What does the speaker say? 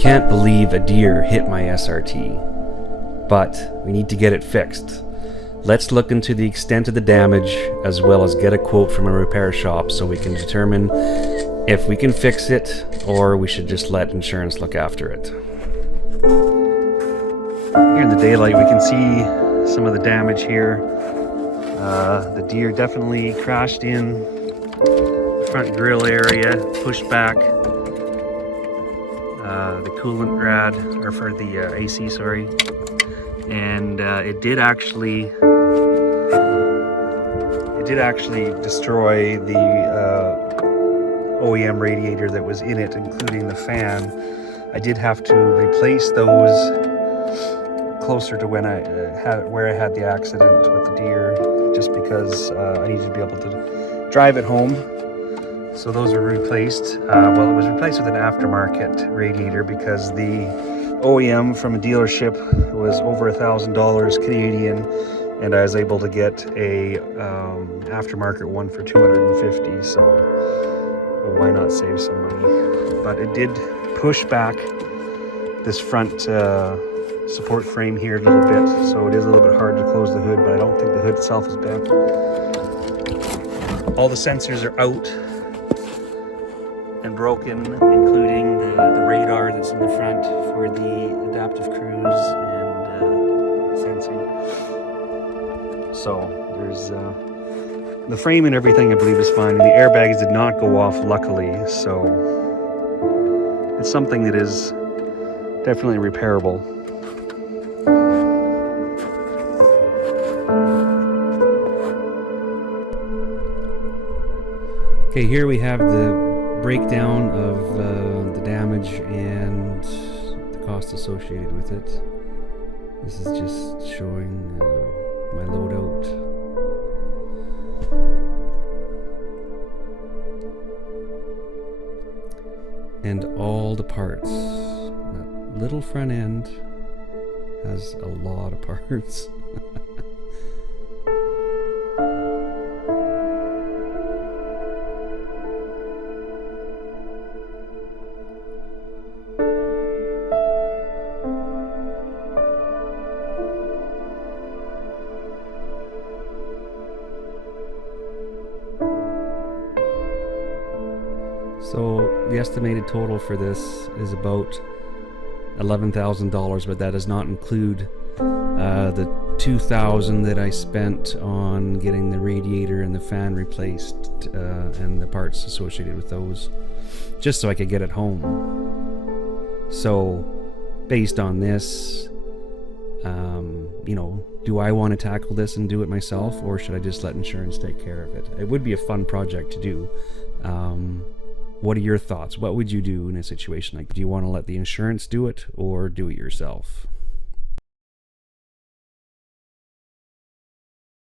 can't believe a deer hit my SRT, but we need to get it fixed. Let's look into the extent of the damage as well as get a quote from a repair shop so we can determine if we can fix it or we should just let insurance look after it. Here in the daylight we can see some of the damage here. The deer definitely crashed in the front grill area, pushed back the coolant rad, or for the AC, sorry. And it did actually destroy the OEM radiator that was in it, including the fan. I did have to replace those closer to when where I had the accident with the deer, just because I needed to be able to drive it home. So those were replaced. Well, it was replaced with an aftermarket radiator because the OEM from a dealership was over $1,000 Canadian, and I was able to get a aftermarket one for $250. So well, why not save some money? But it did push back this front support frame here a little bit, so it is a little bit hard to close the hood, but I don't think the hood itself is bent. All the sensors are out and broken, including the radar that's in the front for the adaptive cruise and sensing. So there's the frame and everything I believe is fine, and the airbags did not go off, luckily, so it's something that is definitely repairable. Okay, here we have the breakdown of the damage and the cost associated with it. This is just showing my loadout. And all the parts. That little front end has a lot of parts. So the estimated total for this is about $11,000, but that does not include the $2,000 that I spent on getting the radiator and the fan replaced and the parts associated with those, just so I could get it home. So based on this, you know, do I want to tackle this and do it myself, or should I just let insurance take care of it? It would be a fun project to do. What are your thoughts? What would you do in a situation like that? Do you want to let the insurance do it or do it yourself?